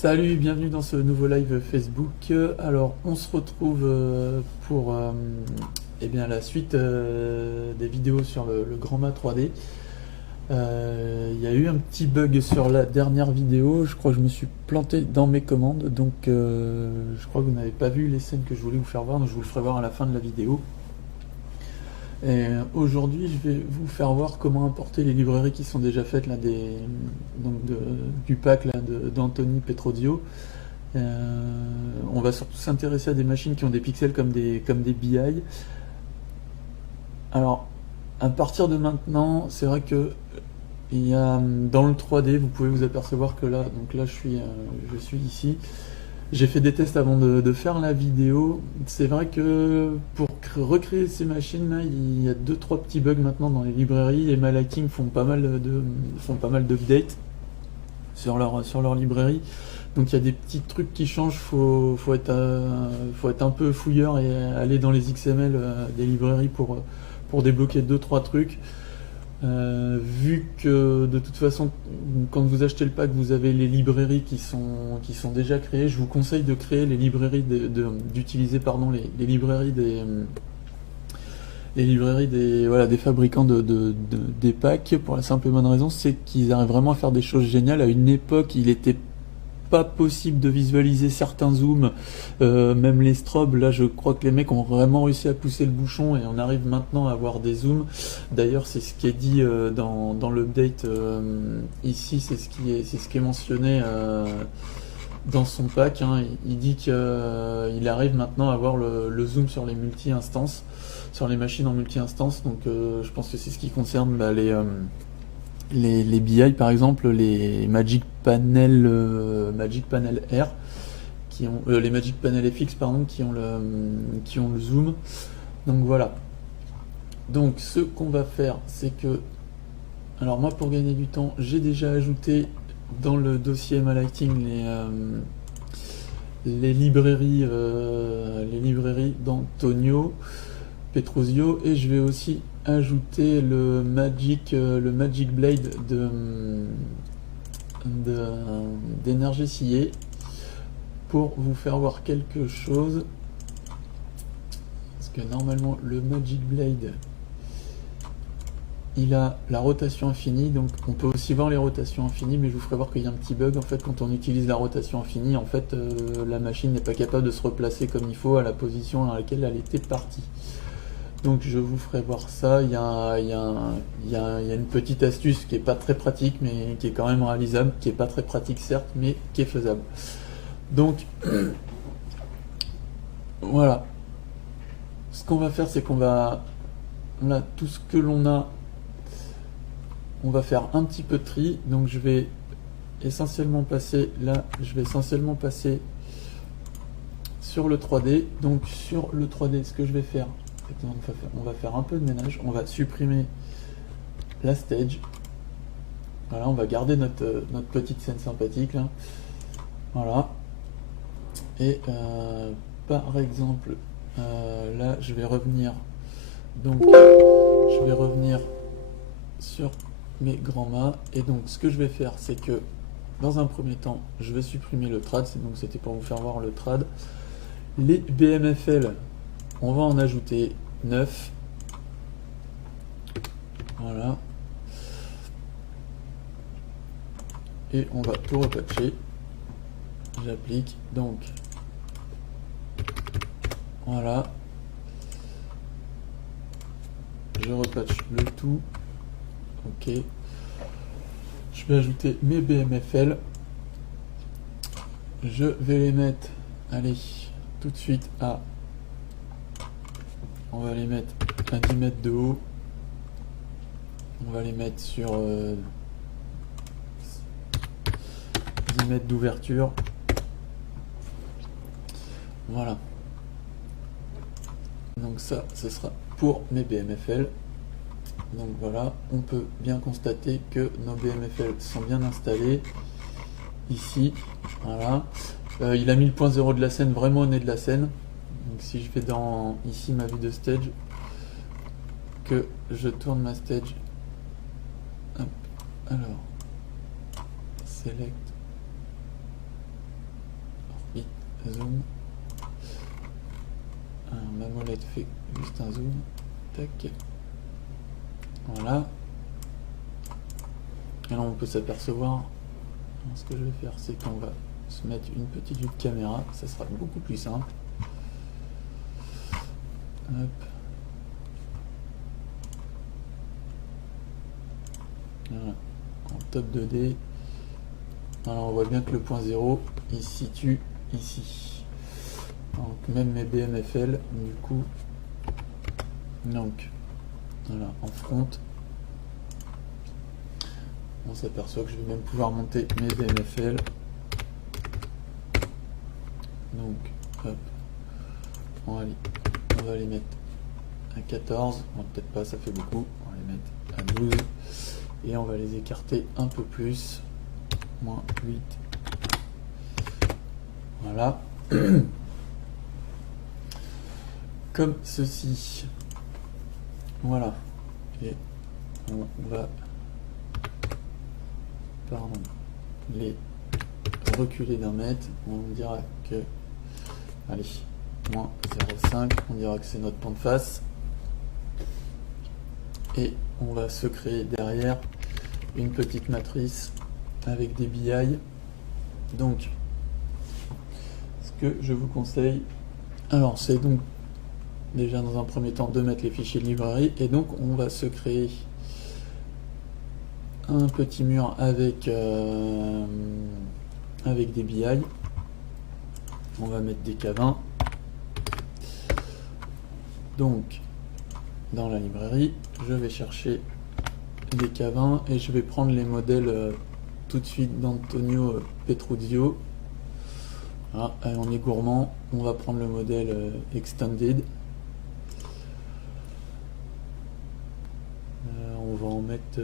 Salut, bienvenue dans ce nouveau live Facebook. Alors, on se retrouve pour eh bien, la suite des vidéos sur le Grand Mât 3D. Il y a eu un petit bug sur la dernière vidéo. Je crois que je me suis planté dans mes commandes. Donc, je crois que vous n'avez pas vu les scènes que je voulais vous faire voir. Donc, je vous le ferai voir à la fin de la vidéo. Et aujourd'hui, je vais vous faire voir comment importer les librairies qui sont déjà faites là, du pack d'Anthony Petrozio. On va surtout s'intéresser à des machines qui ont des pixels comme des BI. Alors, à partir de maintenant, c'est vrai que il y a, dans le 3D, vous pouvez vous apercevoir que là, donc là je suis ici. J'ai fait des tests avant de faire la vidéo. C'est vrai que pour recréer ces machines-là, il y a 2-3 petits bugs maintenant dans les librairies. Les Malaking font pas mal d'updates sur leur librairie. Donc il y a des petits trucs qui changent. Faut être un peu fouilleur et aller dans les XML des librairies pour débloquer 2-3 trucs. Vu que de toute façon, quand vous achetez le pack, vous avez les librairies qui sont déjà créées, je vous conseille de créer les librairies d'utiliser les librairies des fabricants des packs, pour la simple et bonne raison, c'est qu'ils arrivent vraiment à faire des choses géniales. À une époque, il était pas possible de visualiser certains zooms, même les strobes. Là, je crois que les mecs ont vraiment réussi à pousser le bouchon et on arrive maintenant à avoir des zooms. D'ailleurs, c'est ce qui est dit dans l'update ici, c'est ce qui est mentionné dans son pack. Hein. Il dit qu'il arrive maintenant à avoir le zoom sur les multi-instances, sur les machines en multi-instances. Donc, je pense que c'est ce qui concerne les BI, par exemple, les Magic Panel R, les Magic Panel FX, pardon, qui ont le zoom. Donc voilà. Donc ce qu'on va faire, c'est que, alors moi, pour gagner du temps, j'ai déjà ajouté dans le dossier MyLighting les librairies d'Antonio Petrozio, et je vais aussi ajouter le Magic Blade d'Energy pour vous faire voir quelque chose. Parce que normalement le Magic Blade, il a la rotation infinie, donc on peut aussi voir les rotations infinies, mais je vous ferai voir qu'il y a un petit bug. En fait, quand on utilise la rotation infinie, en fait, la machine n'est pas capable de se replacer comme il faut à la position dans laquelle elle était partie. Donc je vous ferai voir ça. Il y a une petite astuce qui est pas très pratique, mais qui est quand même réalisable, qui est pas très pratique certes, mais qui est faisable. Donc voilà. Ce qu'on va faire, c'est qu'on va, là, tout ce que l'on a, on va faire un petit peu de tri. Donc je vais essentiellement passer sur le 3D. Donc sur le 3D, ce que je vais faire, on va faire un peu de ménage. On va supprimer la stage. Voilà, on va garder notre petite scène sympathique là. Voilà. Et par exemple, là, je vais revenir. Donc, je vais revenir sur mes grands mâts. Et donc, ce que je vais faire, c'est que dans un premier temps, je vais supprimer le trad. Donc, c'était pour vous faire voir le trad. Les BMFL, on va en ajouter 9. Voilà. Et on va tout repatcher. J'applique. Donc, voilà. Je repatche le tout. Ok. Je vais ajouter mes BMFL. Je vais les mettre, allez, tout de suite à... On va les mettre à 10 mètres de haut. On va les mettre sur 10 mètres d'ouverture. Voilà. Donc ça, ce sera pour mes BMFL. Donc voilà, on peut bien constater que nos BMFL sont bien installés. Ici, voilà. Il a mis le point 0 de la scène vraiment au nez de la scène. Donc si je vais dans ici ma vue de stage, que je tourne ma stage, hop, alors select, zoom. Alors, ma molette fait juste un zoom. Tac. Voilà. Et là, on peut s'apercevoir. Alors, ce que je vais faire, c'est qu'on va se mettre une petite vue de caméra. Ça sera beaucoup plus simple. Hop. Voilà. En top 2D. Alors, on voit bien que le point 0, il se situe ici. Donc, même mes BMFL, du coup. Donc, voilà, en front. On s'aperçoit que je vais même pouvoir monter mes BMFL. Donc, hop, on va les mettre à 14. Bon, peut-être pas, ça fait beaucoup. On va les mettre à 12. Et on va les écarter un peu plus. Moins 8. Voilà. Comme ceci. Voilà. Et on va les reculer d'un mètre. On dira que, allez, moins 0,5. On dira que c'est notre point de face. Et on va se créer derrière une petite matrice avec des BI. Donc, ce que je vous conseille, alors c'est donc déjà dans un premier temps de mettre les fichiers de librairie, et donc on va se créer un petit mur avec avec des BI. On va mettre des K20. Donc dans la librairie, je vais chercher des K20 et je vais prendre les modèles tout de suite d'Antonio Petruzio. Voilà, allez, on est gourmand, on va prendre le modèle Extended. On va en mettre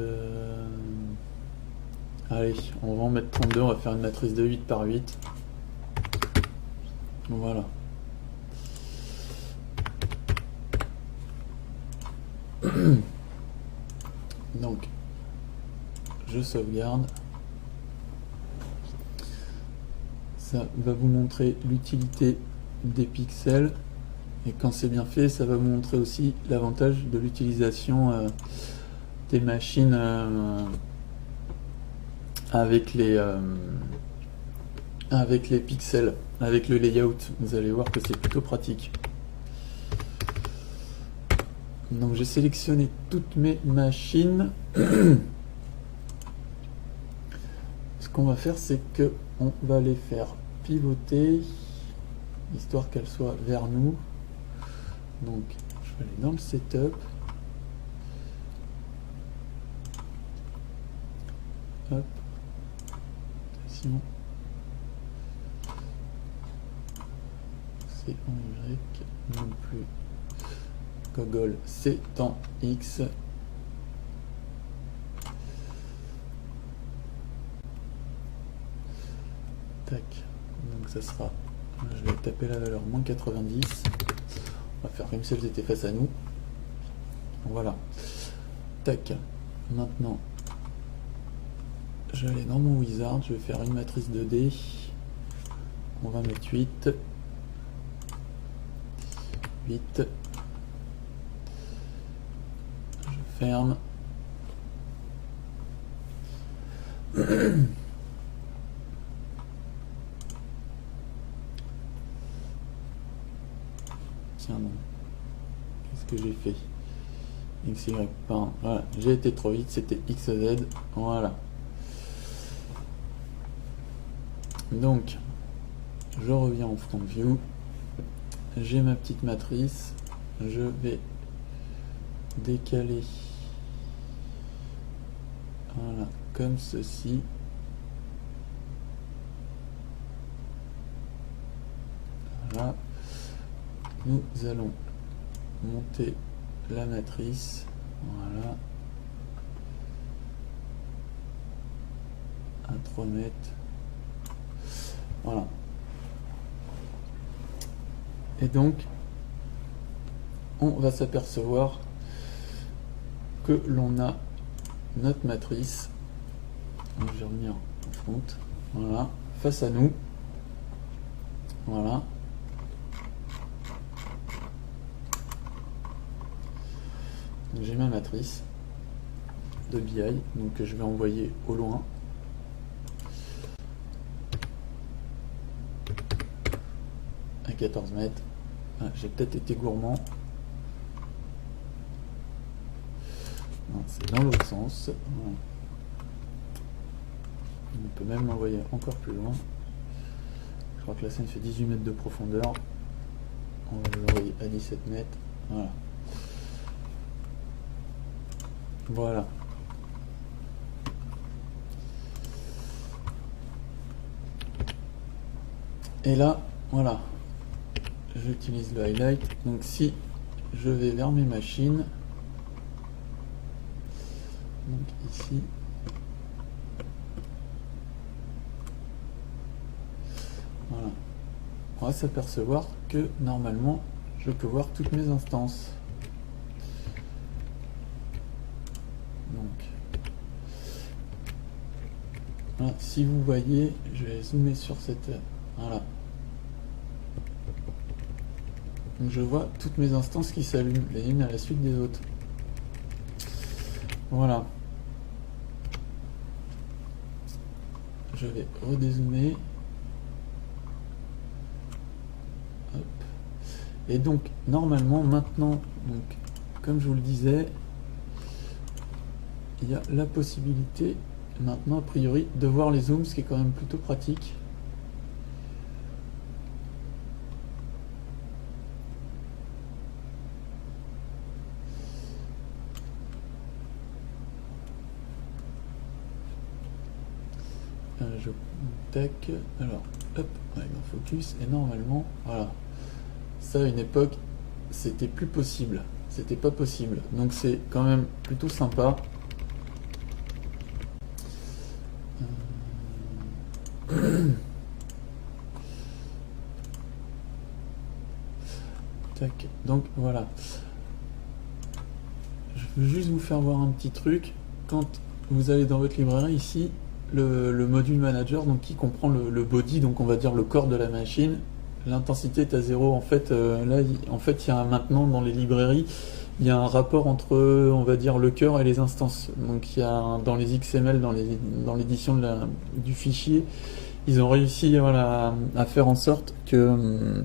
allez, on va en mettre 32, on va faire une matrice de 8 par 8. Voilà. Donc je sauvegarde. Ça va vous montrer l'utilité des pixels, et quand c'est bien fait, ça va vous montrer aussi l'avantage de l'utilisation des machines avec les pixels, avec le layout. Vous allez voir que c'est plutôt pratique. Donc j'ai sélectionné toutes mes machines. Ce qu'on va faire, c'est que on va les faire pivoter, histoire qu'elles soient vers nous. Donc je vais aller dans le setup. Hop. Attention. C'est en Y, non plus. Gogol, c'est en X. Tac. Donc ça sera, je vais taper la valeur moins 90. On va faire comme si elles étaient face à nous. Voilà. Tac. Maintenant, je vais aller dans mon wizard, je vais faire une matrice 2D. On va mettre 8. 8. Je ferme. Tiens non. Qu'est-ce que j'ai fait? X, Y, pardon. Voilà, j'ai été trop vite, c'était X, Z. Voilà. Donc, je reviens en front view. J'ai ma petite matrice. Je vais décaler. Voilà, comme ceci. Voilà. Nous allons monter la matrice. Voilà. À 3 mètres. Voilà. Et donc, on va s'apercevoir que l'on a notre matrice. Je vais revenir en front. Voilà. Face à nous. Voilà. J'ai ma matrice de BI, donc je vais envoyer au loin. À 14 mètres. Ah, j'ai peut-être été gourmand. C'est dans l'autre sens. Voilà. On peut même l'envoyer encore plus loin. Je crois que la scène fait 18 mètres de profondeur. On va l'envoyer à 17 mètres. Voilà. Voilà. Et là, voilà. J'utilise le highlight. Donc si je vais vers mes machines, donc ici, voilà, on va s'apercevoir que normalement je peux voir toutes mes instances. Donc voilà, si vous voyez, je vais zoomer sur cette, voilà. Donc je vois toutes mes instances qui s'allument les unes à la suite des autres. Voilà. Je vais redézoomer. Hop. Et donc normalement maintenant, donc, comme je vous le disais, il y a la possibilité maintenant a priori de voir les zooms, ce qui est quand même plutôt pratique. Je tac, alors hop, ouais, en focus, et normalement, voilà, ça à une époque c'était plus possible, c'était pas possible, donc c'est quand même plutôt sympa. Tac, donc voilà, je veux juste vous faire voir un petit truc. Quand vous allez dans votre librairie ici, le module manager, donc qui comprend le body, donc on va dire le corps de la machine, l'intensité est à 0. En fait, là, en fait, il y a maintenant dans les librairies, il y a un rapport entre, on va dire, le cœur et les instances. Donc il y a dans les XML, dans l'édition du fichier, ils ont réussi, voilà, à faire en sorte que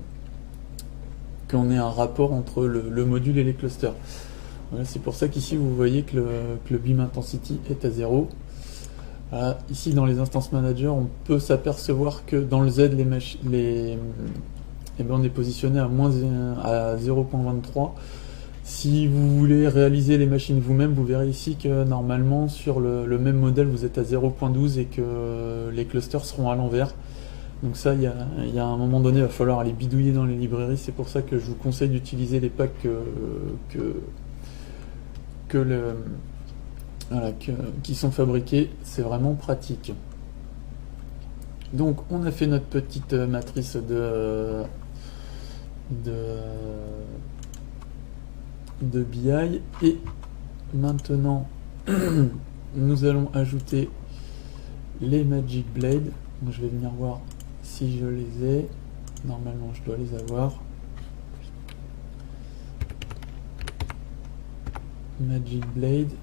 qu'on ait un rapport entre le module et les clusters. Voilà, c'est pour ça qu'ici vous voyez que le beam intensity est à 0. Voilà, ici dans les instances manager, on peut s'apercevoir que dans le Z, eh ben, on est positionné à 0.23. Si vous voulez réaliser les machines vous-même, vous verrez ici que normalement sur le même modèle vous êtes à 0.12 et que les clusters seront à l'envers. Donc ça, il y a un moment donné, il va falloir aller bidouiller dans les librairies. C'est pour ça que je vous conseille d'utiliser les packs qui sont fabriqués. C'est vraiment pratique. Donc on a fait notre petite matrice de BI, et maintenant nous allons ajouter les Magic Blade. Donc, je vais venir voir si je les ai. Normalement je dois les avoir. Magic Blade,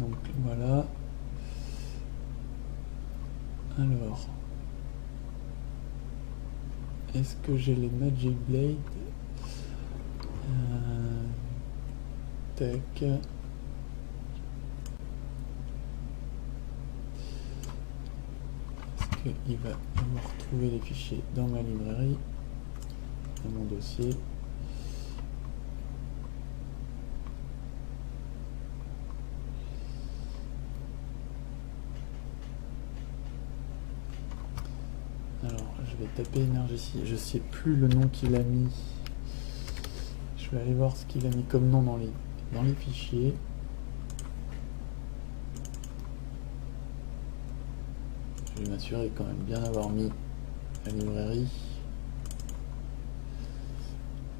donc voilà. Alors, est-ce que j'ai les Magic Blade? Tac. Est-ce qu'il va avoir retrouvé les fichiers dans ma librairie, dans mon dossier? Alors, je vais taper Energy, je sais plus le nom qu'il a mis. Je vais aller voir ce qu'il a mis comme nom dans les fichiers. Je vais m'assurer quand même bien avoir mis la librairie.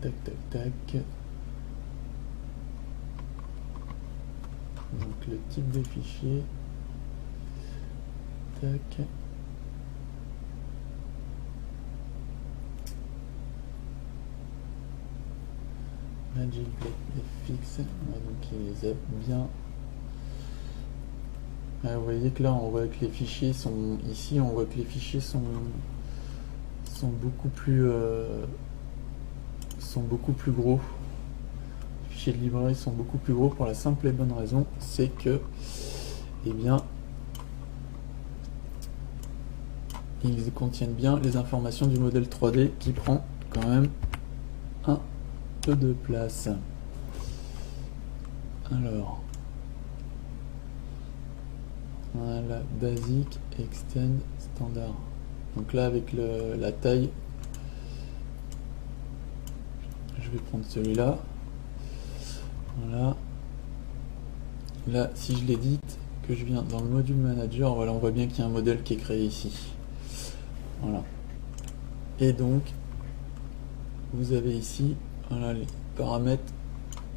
Tac, tac, tac. Donc le type de fichier. Tac. Magic Blade FX. Donc il les a bien. Vous voyez que là on voit que les fichiers sont ici, on voit que les fichiers sont beaucoup plus gros. Les fichiers de librairie sont beaucoup plus gros pour la simple et bonne raison, c'est que eh bien ils contiennent bien les informations du modèle 3D qui prend quand même un peu de place. Alors voilà, basique, extend, standard. Donc là avec la taille, je vais prendre celui-là. Voilà. Là, si je l'édite, que je viens dans le module manager, voilà, on voit bien qu'il y a un modèle qui est créé ici. Voilà. Et donc, vous avez ici, voilà, les paramètres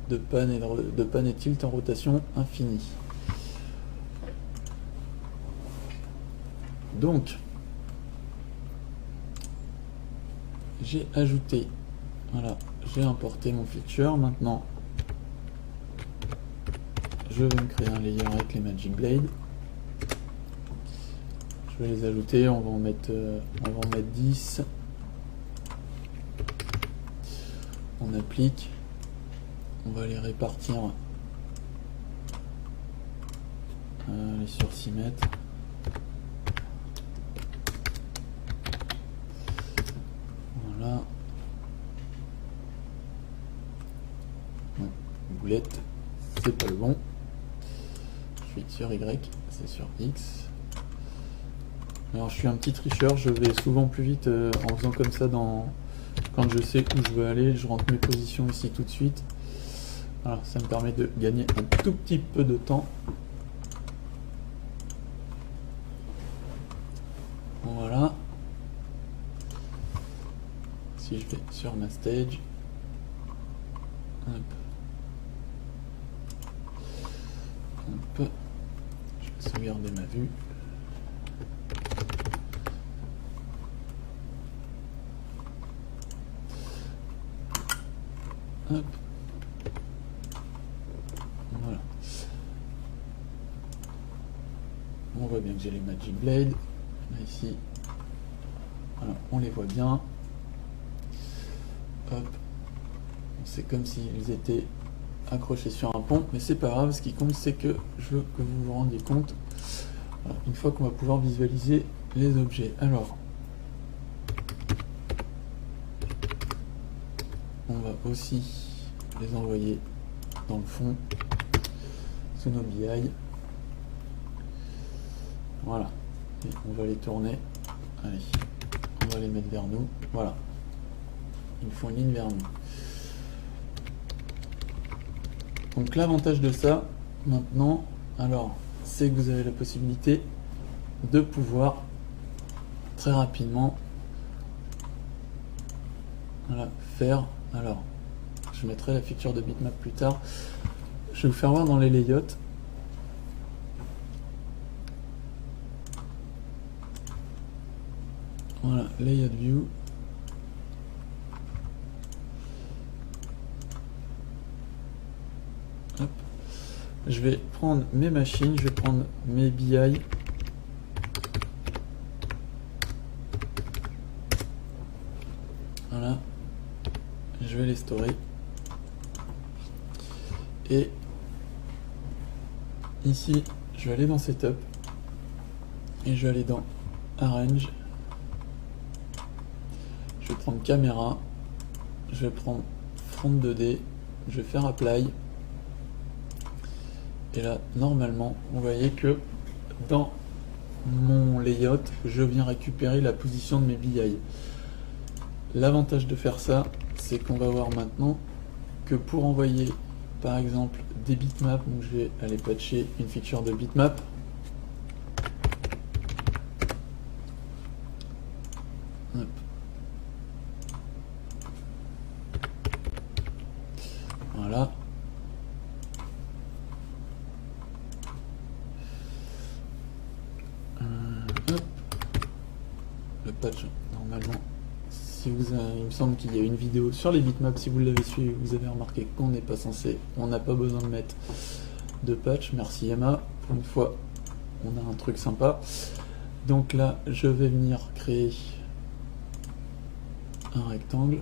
de panne et tilt en rotation infinie. Donc, j'ai ajouté, voilà, j'ai importé mon feature. Maintenant, je vais me créer un layer avec les Magic Blade. Je vais les ajouter, on va en mettre 10. On applique, on va les répartir les sur 6 mètres. Voilà. Non, boulette, c'est pas le bon. Je suis sur Y, c'est sur X. Alors je suis un petit tricheur, je vais souvent plus vite en faisant comme ça quand je sais où je veux aller, je rentre mes positions ici tout de suite. Voilà, ça me permet de gagner un tout petit peu de temps. Voilà. Si je vais sur ma stage, hop. Hop. Je vais sauvegarder ma vue. Hop. Voilà. On voit bien que j'ai les Magic Blade. Là, ici, voilà, on les voit bien. Hop. C'est comme s'ils étaient accrochés sur un pont, mais c'est pas grave. Ce qui compte, c'est que je veux que vous vous rendiez compte. Voilà, une fois qu'on va pouvoir visualiser les objets. Alors, on va aussi les envoyer dans le fond sous nos BI. Voilà. Et on va les tourner. Allez, on va les mettre vers nous. Voilà. Ils font une ligne vers nous. Donc l'avantage de ça, maintenant, alors, c'est que vous avez la possibilité de pouvoir très rapidement, voilà, faire. Alors, je mettrai la feature de bitmap plus tard. Je vais vous faire voir dans les layouts. Voilà, layout view. Hop. Je vais prendre mes machines, je vais prendre mes BI. Voilà. Je vais les storer. Et ici, je vais aller dans Setup. Et je vais aller dans Arrange. Je vais prendre Caméra. Je vais prendre Front 2D. Je vais faire Apply. Et là, normalement, vous voyez que dans mon layout, je viens récupérer la position de mes BI. L'avantage de faire ça, c'est qu'on va voir maintenant que pour envoyer, par exemple, des bitmaps, donc je vais aller patcher une feature de bitmap. Hop. Voilà. Hop. Le patch, normalement, si vous, il me semble qu'il y a une vidéo sur les bitmaps, si vous l'avez suivi, vous avez remarqué qu'on n'est pas censé, on n'a pas besoin de mettre de patch. Merci Emma, pour une fois on a un truc sympa. Donc là je vais venir créer un rectangle.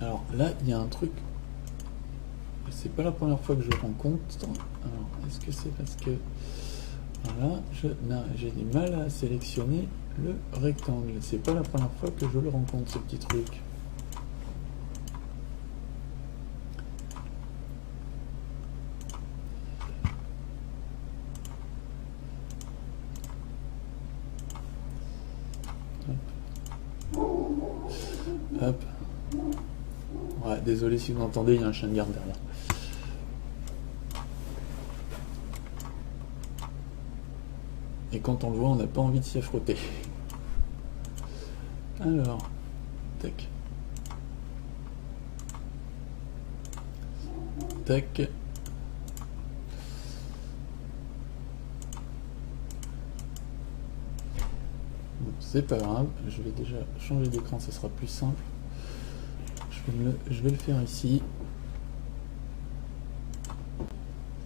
Alors là, il y a un truc, c'est pas la première fois que je rencontre. Alors, est-ce que c'est parce que voilà, j'ai du mal à sélectionner le rectangle. C'est pas la première fois que je le rencontre, ce petit truc. Hop. Ouais, désolé si vous entendez, il y a un chien de garde derrière. Et quand on le voit, on n'a pas envie de s'y affroter. Alors, tac. Tac. Bon, c'est pas grave, je vais déjà changer d'écran, ça sera plus simple. Je vais le faire ici.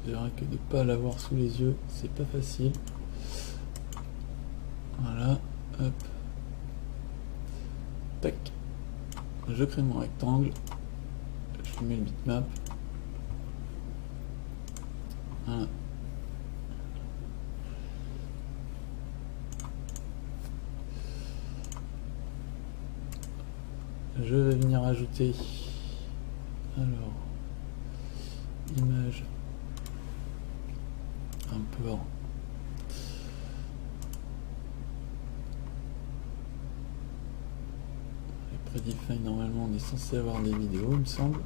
C'est vrai que de ne pas l'avoir sous les yeux, c'est pas facile. Voilà, hop. Tac. Je crée mon rectangle. Je mets le bitmap. Voilà. Je vais venir ajouter alors image un peu en predefine. Normalement on est censé avoir des vidéos, il me semble.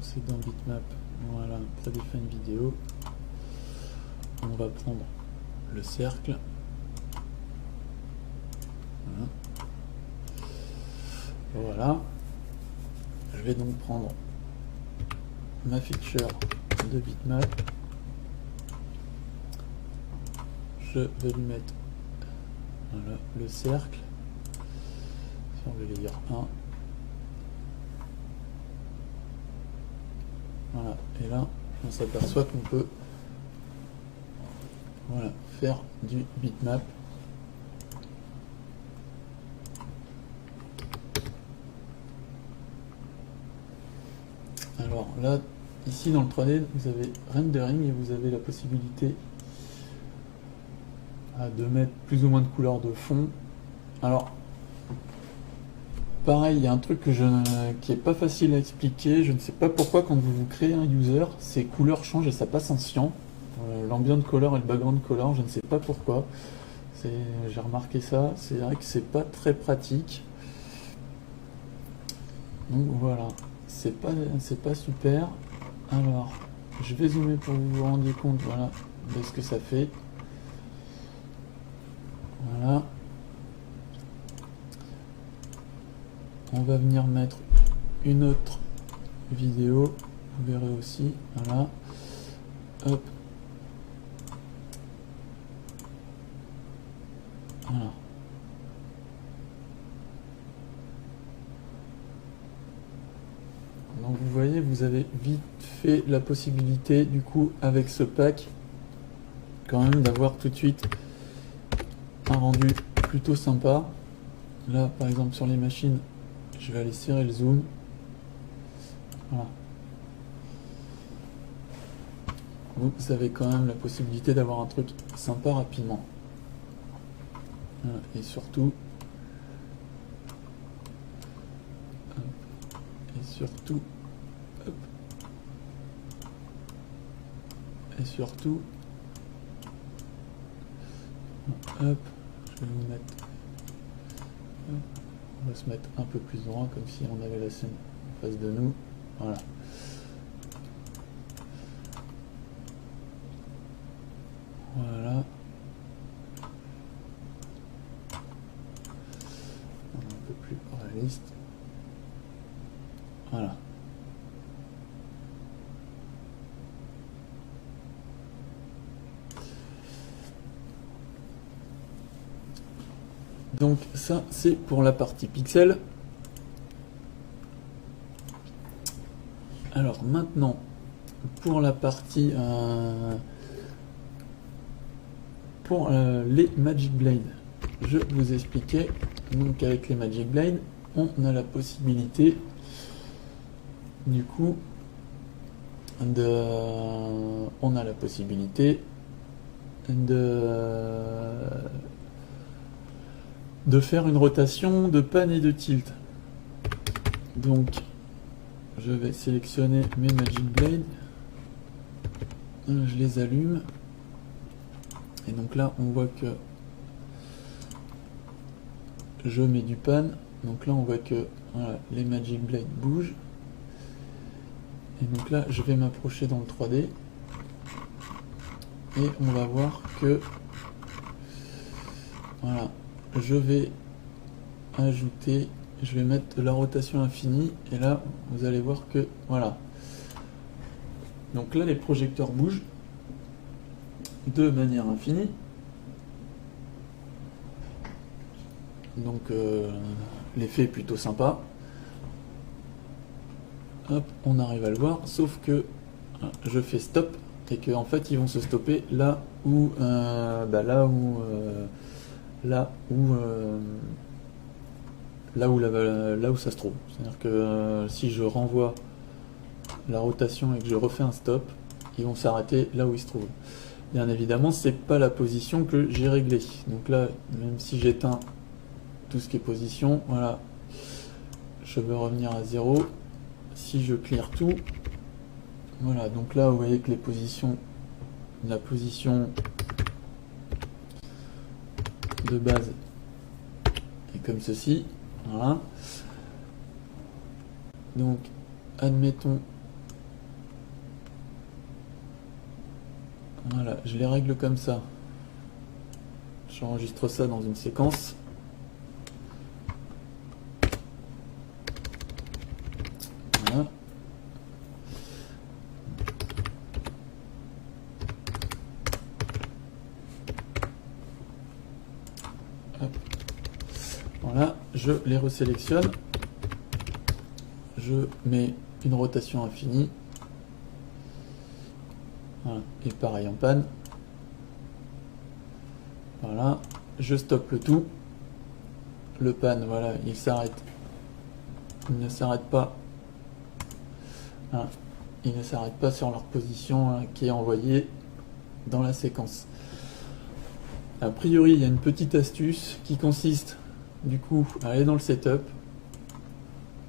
C'est dans bitmap, voilà, predefine vidéo. On va prendre le cercle. Voilà. Je vais donc prendre ma feature de bitmap. Je vais lui mettre voilà, le cercle. Si on veut layer 1. Voilà. Et là, on s'aperçoit qu'on peut voilà, faire du bitmap. Alors là, ici dans le 3D, vous avez rendering et vous avez la possibilité de mettre plus ou moins de couleurs de fond. Alors, pareil, il y a un truc qui est pas facile à expliquer. Je ne sais pas pourquoi quand vous créez un user, ces couleurs changent et ça passe en cyan. L'ambient color et le background color, je ne sais pas pourquoi. J'ai remarqué ça. C'est vrai que c'est pas très pratique. Donc voilà, c'est pas super. Alors, je vais zoomer pour que vous vous rendiez compte, voilà, de ce que ça fait. Voilà. On va venir mettre une autre vidéo. Vous verrez aussi. Voilà. Hop. Voilà. Donc vous voyez, vous avez vite fait la possibilité, du coup, avec ce pack, quand même d'avoir tout de suite un rendu plutôt sympa. Là, par exemple, sur les machines, je vais aller serrer le zoom. Voilà. Vous avez quand même la possibilité d'avoir un truc sympa rapidement. Voilà. Et surtout, hop, et surtout, hop, je vais vous mettre, hop, on va se mettre un peu plus droit, comme si on avait la scène en face de nous. Voilà. Donc ça c'est pour la partie pixel. Alors maintenant pour la partie les Magic Blade, je vous expliquais donc avec les Magic Blade on a la possibilité du coup de faire une rotation de panne et de tilt. Donc je vais sélectionner mes Magic Blade, je les allume et donc là on voit que je mets du pan, donc là on voit que voilà, les Magic Blade bougent et donc là je vais m'approcher dans le 3D et on va voir que voilà, je vais ajouter, je vais mettre de la rotation infinie et là vous allez voir que voilà, donc là les projecteurs bougent de manière infinie, donc l'effet est plutôt sympa. Hop, on arrive à le voir, sauf que je fais stop et que en fait ils vont se stopper là où là où ça se trouve. C'est-à-dire que si je renvoie la rotation et que je refais un stop, ils vont s'arrêter là où ils se trouvent. Bien évidemment, c'est pas la position que j'ai réglée. Donc là, même si j'éteins tout ce qui est position, voilà, je veux revenir à 0. Si je clear tout, voilà, donc là vous voyez que les positions, la position de base est comme ceci, voilà. Donc admettons, voilà, je les règle comme ça, j'enregistre ça dans une séquence. Voilà. Voilà, je les resélectionne, je mets une rotation infinie, voilà, et pareil en panne, voilà, je stoppe le tout, le panne, voilà, il s'arrête, il ne s'arrête pas, voilà, il ne s'arrête pas sur leur position hein, qui est envoyée dans la séquence. A priori, il y a une petite astuce qui consiste du coup à aller dans le setup,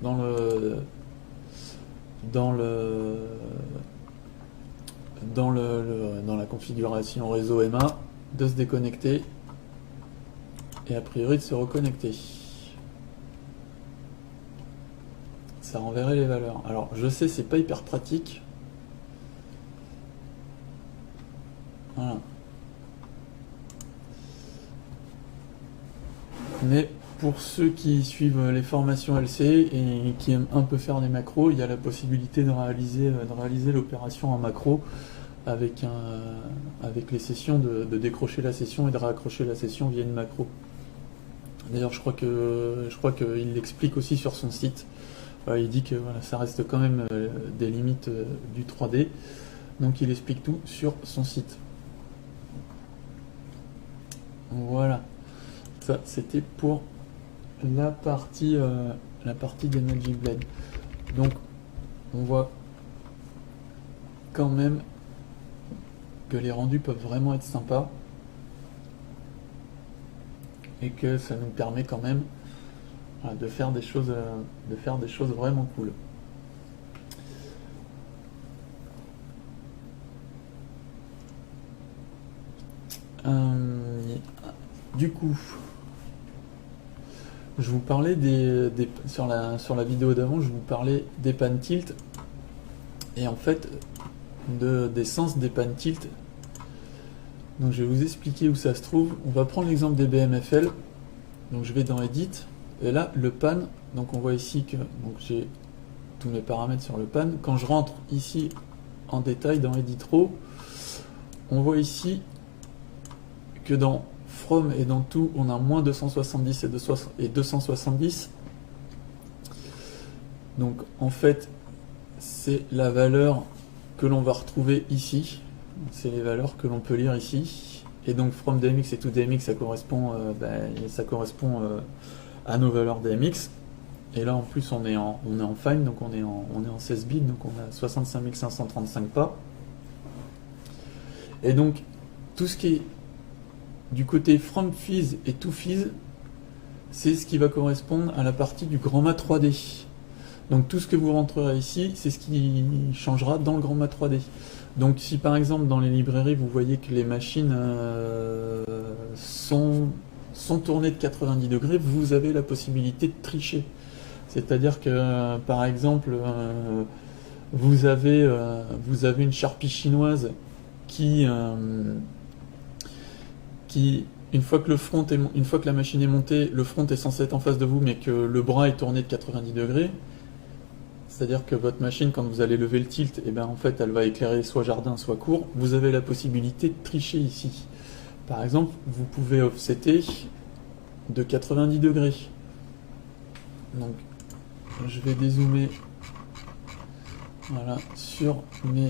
dans la configuration réseau MA, de se déconnecter et a priori de se reconnecter. Ça renverrait les valeurs. Alors je sais, c'est pas hyper pratique. Voilà. Mais pour ceux qui suivent les formations LC et qui aiment un peu faire des macros, il y a la possibilité de réaliser l'opération en macro avec les sessions, de décrocher la session et de raccrocher la session via une macro. D'ailleurs, je crois qu'il l'explique aussi sur son site. Il dit que voilà, ça reste quand même des limites du 3D. Donc il explique tout sur son site. Voilà. Ça, c'était pour la partie des Magic Blade. Donc, on voit quand même que les rendus peuvent vraiment être sympas et que ça nous permet quand même de faire des choses vraiment cool. Du coup, je vous parlais sur la vidéo d'avant, je vous parlais des pan tilt et en fait des sens des pan tilt. Donc je vais vous expliquer où ça se trouve. On va prendre l'exemple des BMFL. Donc je vais dans Edit et là le pan. Donc on voit ici que j'ai tous mes paramètres sur le pan. Quand je rentre ici en détail dans Edit Raw, on voit ici que dans from et dans tout, on a moins 270 et 270. Donc en fait, c'est la valeur que l'on va retrouver ici. C'est les valeurs que l'on peut lire ici. Et donc from DMX et to DMX, ça correspond, à nos valeurs DMX. Et là en plus on est en fine, donc on est en 16 bits, donc on a 65 535 pas. Et donc tout ce qui est du côté from phase et to phase, c'est ce qui va correspondre à la partie du grand mat 3D. Donc tout ce que vous rentrerez ici, c'est ce qui changera dans le grand mat 3D. Donc si par exemple dans les librairies vous voyez que les machines sont tournées de 90 degrés, vous avez la possibilité de tricher. C'est-à-dire que par exemple vous avez une Sharpie chinoise qui une fois que la machine est montée, le front est censé être en face de vous, mais que le bras est tourné de 90 degrés. C'est-à-dire que votre machine, quand vous allez lever le tilt, et ben en fait, elle va éclairer soit jardin, soit cour. Vous avez la possibilité de tricher ici. Par exemple, vous pouvez offsetter de 90 degrés. Donc, je vais dézoomer, voilà, sur mes...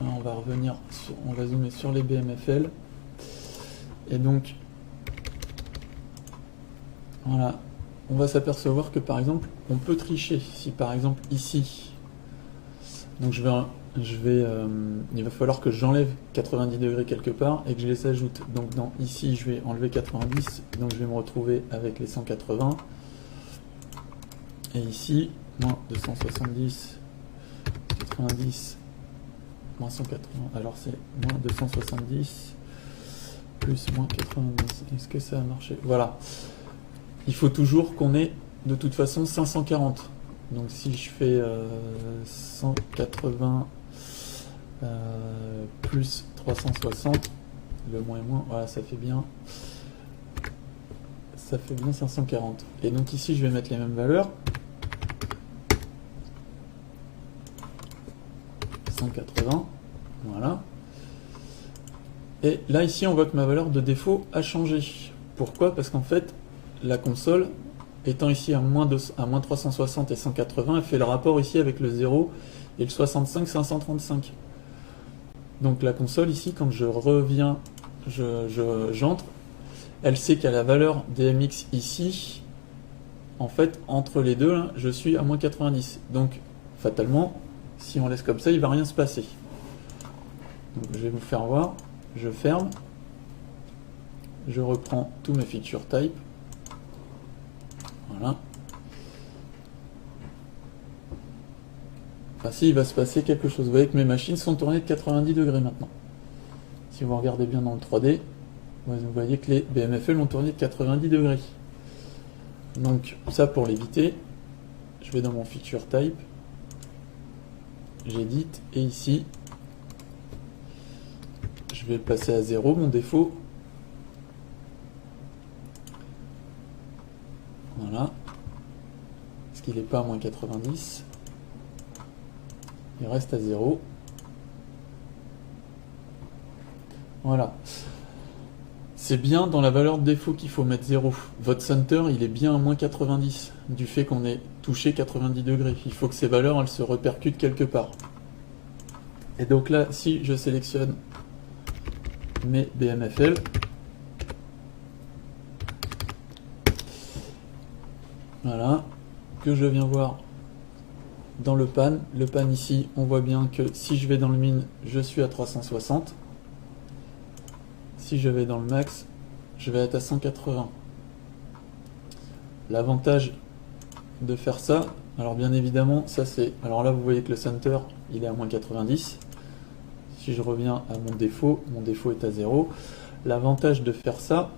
Alors, on va zoomer sur les BMFL. Et donc, voilà. On va s'apercevoir que par exemple on peut tricher. Si par exemple ici, donc il va falloir que j'enlève 90 degrés quelque part et que je les ajoute. Donc ici je vais enlever 90, donc je vais me retrouver avec les 180. Et ici, moins 270, 90, moins 180. Alors c'est moins 270 plus moins 90. Est-ce que ça a marché? Voilà. Il faut toujours qu'on ait de toute façon 540. Donc si je fais 180 plus 360, le moins et moins, voilà, ça fait bien 540. Et donc ici je vais mettre les mêmes valeurs. 180, voilà. Et là ici on voit que ma valeur de défaut a changé. Pourquoi? Parce qu'en fait la console, étant ici à moins 360 et 180, elle fait le rapport ici avec le 0 et le 65 535. Donc la console ici, quand je reviens, j'entre, elle sait qu'à la valeur DMX ici, en fait, entre les deux, là, je suis à moins 90. Donc fatalement, si on laisse comme ça, il ne va rien se passer. Donc, je vais vous faire voir, je ferme, je reprends tous mes feature type. Voilà. Enfin, si, il va se passer quelque chose. Vous voyez que mes machines sont tournées de 90 degrés maintenant. Si vous regardez bien dans le 3D, vous voyez que les BMFL ont tourné de 90 degrés. Donc, ça pour l'éviter, je vais dans mon feature type, j'édite, et ici, je vais le passer à 0, mon défaut. Voilà. Parce qu'il n'est pas à moins 90. Il reste à 0. Voilà. C'est bien dans la valeur de défaut qu'il faut mettre 0. Votre center, il est bien à moins 90, du fait qu'on ait touché 90 degrés. Il faut que ces valeurs, elles se répercutent quelque part. Et donc là, si je sélectionne mes BMFL, voilà, que je viens voir dans le pan ici, on voit bien que si je vais dans le min, je suis à 360. Si je vais dans le max, je vais être à 180. L'avantage de faire ça, alors bien évidemment, ça c'est... Alors là, vous voyez que le center, il est à moins 90. Si je reviens à mon défaut est à 0. L'avantage de faire ça,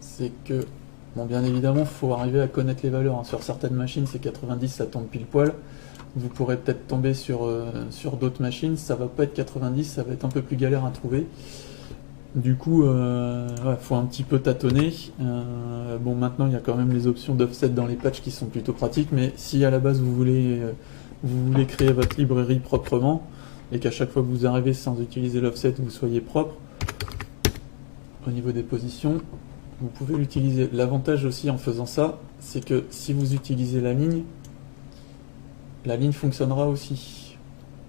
c'est que... Bon, bien évidemment, il faut arriver à connaître les valeurs. Sur certaines machines, c'est 90, ça tombe pile poil. Vous pourrez peut-être tomber sur d'autres machines, ça va pas être 90, ça va être un peu plus galère à trouver. Du coup, ouais, faut un petit peu tâtonner. Bon, maintenant, il y a quand même les options d'offset dans les patchs qui sont plutôt pratiques, mais si à la base vous voulez créer votre librairie proprement, et qu'à chaque fois que vous arrivez sans utiliser l'offset, vous soyez propre au niveau des positions, vous pouvez l'utiliser. L'avantage aussi en faisant ça, c'est que si vous utilisez la ligne fonctionnera aussi.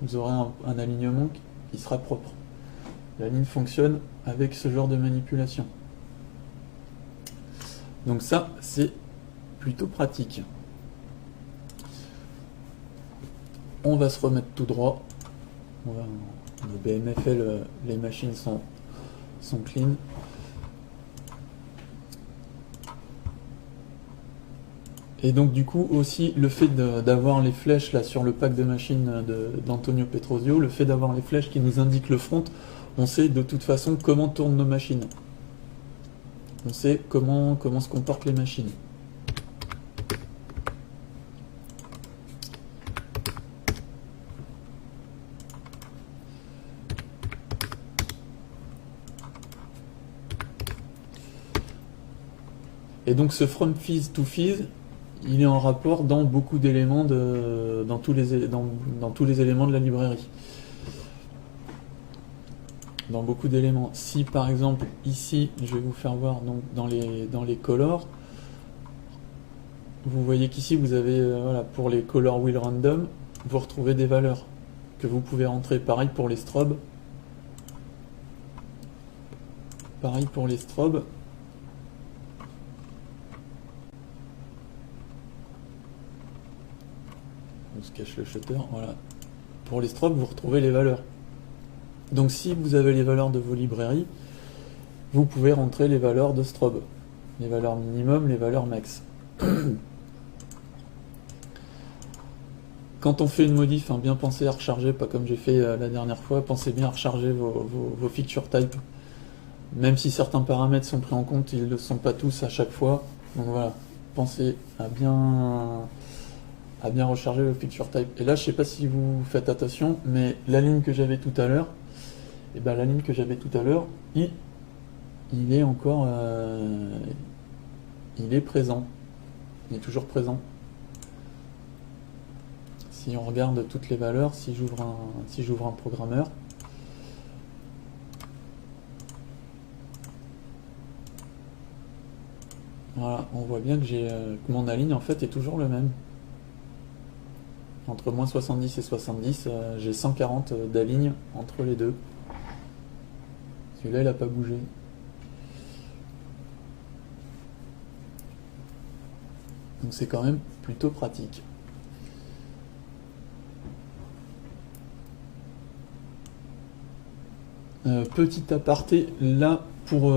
Vous aurez un alignement qui sera propre. La ligne fonctionne avec ce genre de manipulation. Donc ça, c'est plutôt pratique. On va se remettre tout droit. Le BMFL, les machines sont clean. Et donc du coup aussi le fait d'avoir les flèches là sur le pack de machines d'Antonio Petrosio, le fait d'avoir les flèches qui nous indiquent le front, on sait de toute façon comment tournent nos machines. On sait comment se comportent les machines. Et donc ce from phase to phase, il est en rapport dans beaucoup d'éléments dans tous les éléments de la librairie. Dans beaucoup d'éléments. Si par exemple ici, je vais vous faire voir donc dans les colors, vous voyez qu'ici vous avez voilà, pour les color wheel random, vous retrouvez des valeurs que vous pouvez rentrer. Pareil pour les strobes. Pareil pour les strobes. On se cache le shutter, voilà. Pour les strobes, vous retrouvez les valeurs. Donc si vous avez les valeurs de vos librairies, vous pouvez rentrer les valeurs de strobe. Les valeurs minimum, les valeurs max. Quand on fait une modif, bien pensez à recharger, pas comme j'ai fait la dernière fois, pensez bien à recharger vos feature type. Même si certains paramètres sont pris en compte, ils ne le sont pas tous à chaque fois. Donc voilà, pensez à bien recharger vos feature type. Et là, je sais pas si vous faites attention, mais la ligne que j'avais tout à l'heure, il est encore, il est présent, il est toujours présent. Si on regarde toutes les valeurs, si j'ouvre un programmeur, voilà, on voit bien que que mon aligne en fait est toujours le même. Entre moins 70 et 70, j'ai 140 d'aligne entre les deux. Celui-là, il n'a pas bougé. Donc c'est quand même plutôt pratique. Petit aparté, là, pour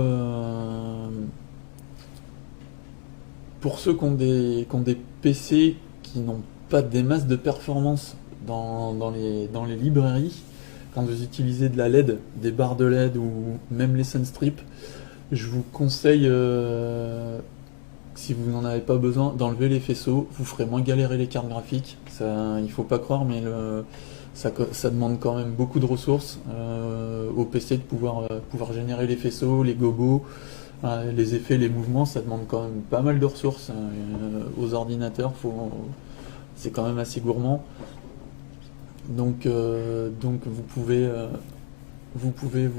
ceux qui ont des PC qui n'ont pas des masses de performance dans les librairies, quand vous utilisez de la LED, des barres de LED ou même les Sunstrip, je vous conseille, si vous n'en avez pas besoin, d'enlever les faisceaux. Vous ferez moins galérer les cartes graphiques. Ça, il faut pas croire, mais ça demande quand même beaucoup de ressources au PC de pouvoir générer les faisceaux, les gobos, les effets, les mouvements. Ça demande quand même pas mal de ressources aux ordinateurs. C'est quand même assez gourmand. Donc vous pouvez vous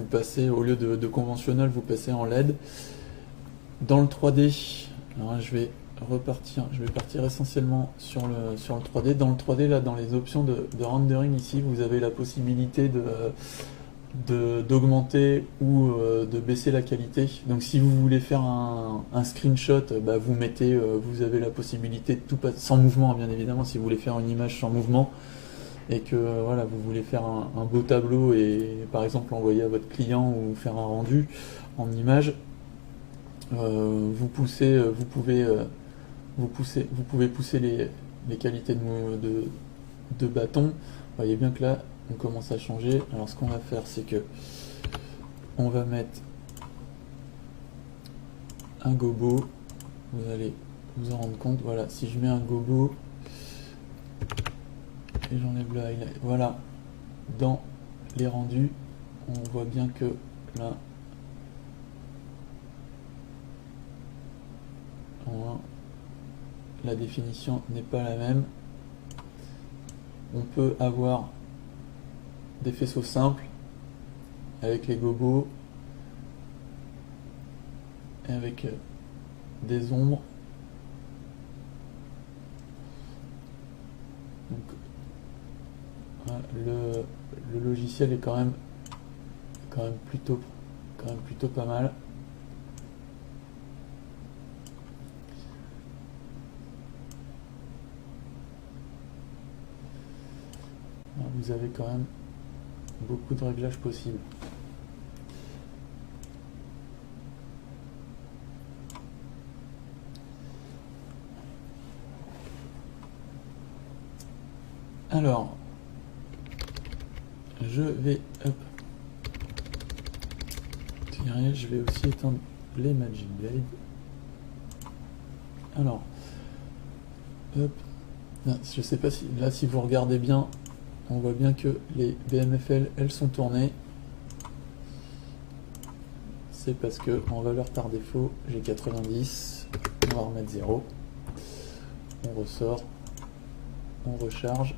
passer, au lieu de conventionnel, vous passez en LED. Dans le 3D, alors je vais partir essentiellement sur le 3D. Dans le 3D, là, dans les options de rendering ici, vous avez la possibilité d'augmenter ou de baisser la qualité. Donc si vous voulez faire un screenshot, vous avez la possibilité de tout passer sans mouvement, bien évidemment. Si vous voulez faire une image sans mouvement et que voilà, vous voulez faire un beau tableau et par exemple l'envoyer à votre client ou faire un rendu en image, vous pouvez pousser les qualités de bâton. Vous voyez bien que là on commence à changer. Alors ce qu'on va faire, c'est que on va mettre un gobo. Vous allez vous en rendre compte. Voilà, si je mets un gobo et j'enlève le highlight, voilà, dans les rendus, on voit bien que là la définition n'est pas la même. On peut avoir des faisceaux simples avec les gobos et avec des ombres. Donc, voilà, le logiciel est quand même plutôt pas mal. Vous avez quand même beaucoup de réglages possibles. Alors, je vais tirer, je vais aussi éteindre les Magic Blade. Alors, hop, je sais pas si là, si vous regardez bien, on voit bien que les BMFL, elles sont tournées. C'est parce que en valeur par défaut, j'ai 90. On va remettre 0. On ressort. On recharge.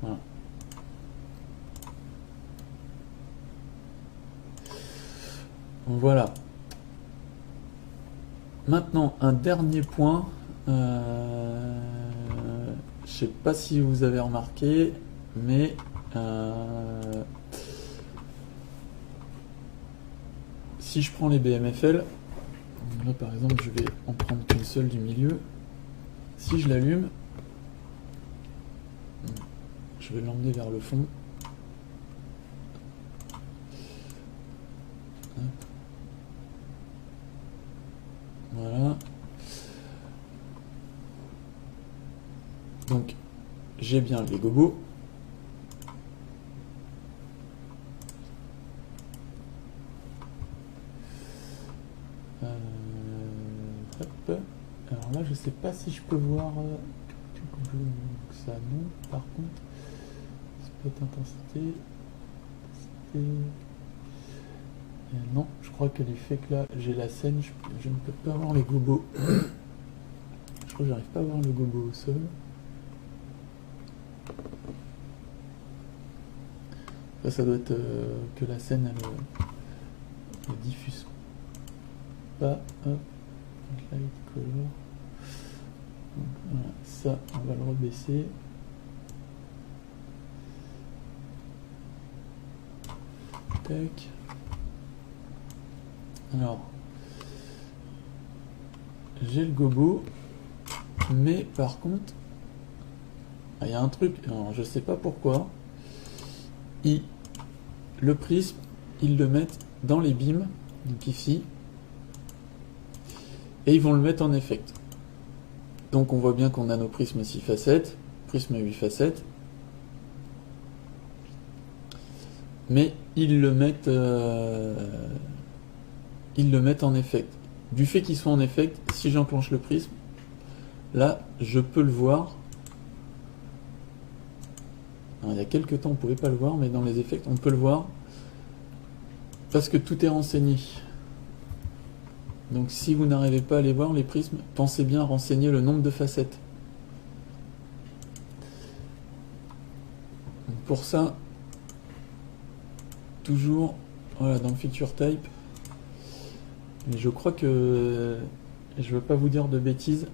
Voilà. Voilà. Maintenant, un dernier point. Je sais pas si vous avez remarqué, mais si je prends les BMFL, là par exemple je vais en prendre qu'une seule du milieu, si je l'allume, je vais l'emmener vers le fond. Voilà. Donc, j'ai bien les gobos. Hop. Alors là, je sais pas si je peux voir ça. Non, par contre, spot intensité. Non, je crois que du fait que là, j'ai la scène, je ne peux pas voir les gobos. Je crois que j'arrive pas à voir le gobo au sol. Ça doit être que la scène elle diffuse pas. Hop, light color. Donc, voilà, ça on va le rebaisser. Tac. Alors, j'ai le gobo, mais par contre, il y a un truc, alors, je sais pas pourquoi. Le prisme, ils le mettent dans les beams, donc ici, et ils vont le mettre en effect. Donc on voit bien qu'on a nos prismes 6 facettes, prisme 8 facettes, mais ils le mettent en effect. Du fait qu'ils soient en effect, si j'enclenche le prisme, là je peux le voir. Alors, il y a quelques temps on ne pouvait pas le voir, mais dans les effects on peut le voir parce que tout est renseigné. Donc si vous n'arrivez pas à les voir les prismes, pensez bien à renseigner le nombre de facettes. Donc pour ça, toujours voilà, dans le feature type, mais je crois que je ne veux pas vous dire de bêtises,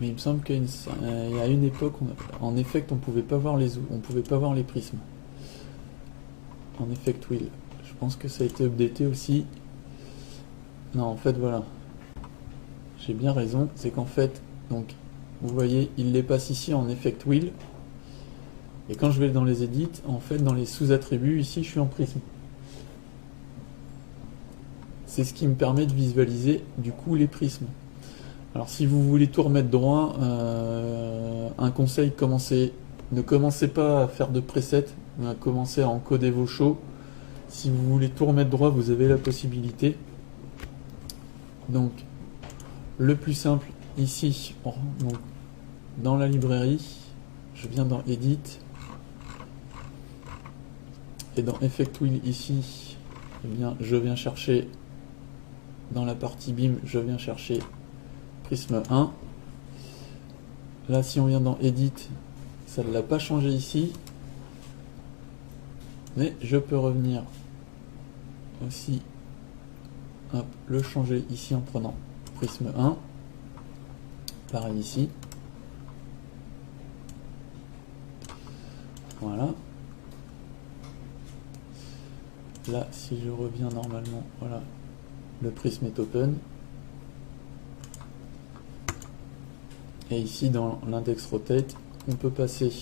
mais il me semble qu'il y a une époque en effect on pouvait pas voir les prismes en effect wheel. Je pense que ça a été updaté aussi. Non, en fait voilà, j'ai bien raison, c'est qu'en fait donc vous voyez il les passe ici en effect wheel, et quand je vais dans les edits, en fait dans les sous-attributs ici je suis en prisme. C'est ce qui me permet de visualiser du coup les prismes. Alors si vous voulez tout remettre droit, un conseil, ne commencez pas à faire de presets, commencez à encoder vos shows. Si vous voulez tout remettre droit, vous avez la possibilité. Donc le plus simple ici, donc, dans la librairie, je viens dans Edit, et dans Effect Wheel ici, eh bien, je viens chercher dans la partie BIM, je viens chercher prisme 1. Là si on vient dans Edit, ça ne l'a pas changé ici. Mais je peux revenir aussi, hop, le changer ici en prenant prisme 1. Pareil ici. Voilà. Là, si je reviens normalement, voilà, le prisme est open. Et ici, dans l'index rotate, on peut passer